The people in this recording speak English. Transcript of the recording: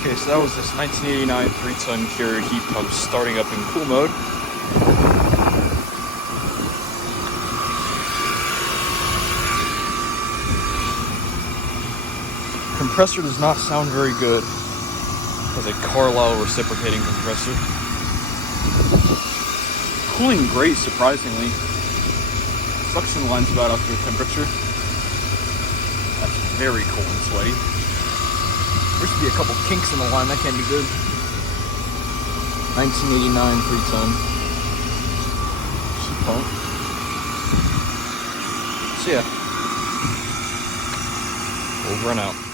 Okay, so that was this 1989 3-ton Carrier heat pump starting up in cool mode. Compressor does not sound very good. It has a Carlyle reciprocating compressor. Cooling great, surprisingly. Suction line's about up to the temperature. That's very cold and sweaty. There should be a couple kinks in the line, that can't be good. 1989 3-ton heat pump. So yeah, over and out.